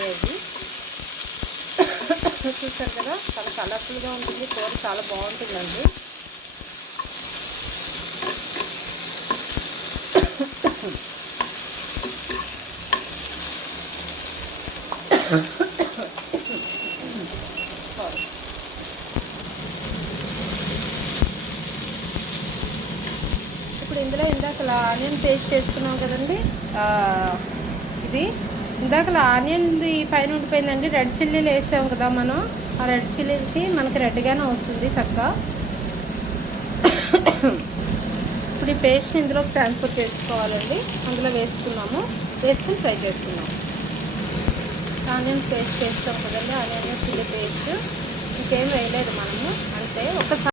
వేగిపోయాయి. చూసారు కదా, చాలా కలర్ఫుల్గా ఉంటుంది. కూర చాలా బాగుంటుందండి. ఇప్పుడు ఇందులో ఇందాక ఆనియన్ పేస్ట్ చేసుకున్నాం కదండి, ఇది ఇందాక ఆనియన్ది పైన ఉండిపోయిందండి. రెడ్ చిల్లీలు వేసాం కదా మనం, ఆ రెడ్ చిల్లీకి మనకి రెడ్గానే వస్తుంది చక్కగా. ఇప్పుడు ఈ పేస్ట్ని ఇందులోకి ట్రాన్స్ఫర్ చేసుకోవాలండి. అందులో వేసుకున్నాము, వేసుకుని ఫ్రై చేసుకున్నాము. ఆనియన్ పేస్ట్ వేస్తాం కదండి, ఆనియన్ చిల్లీ పేస్ట్ ఇంకేం వేయలేదు మనము. అంటే ఒకసారి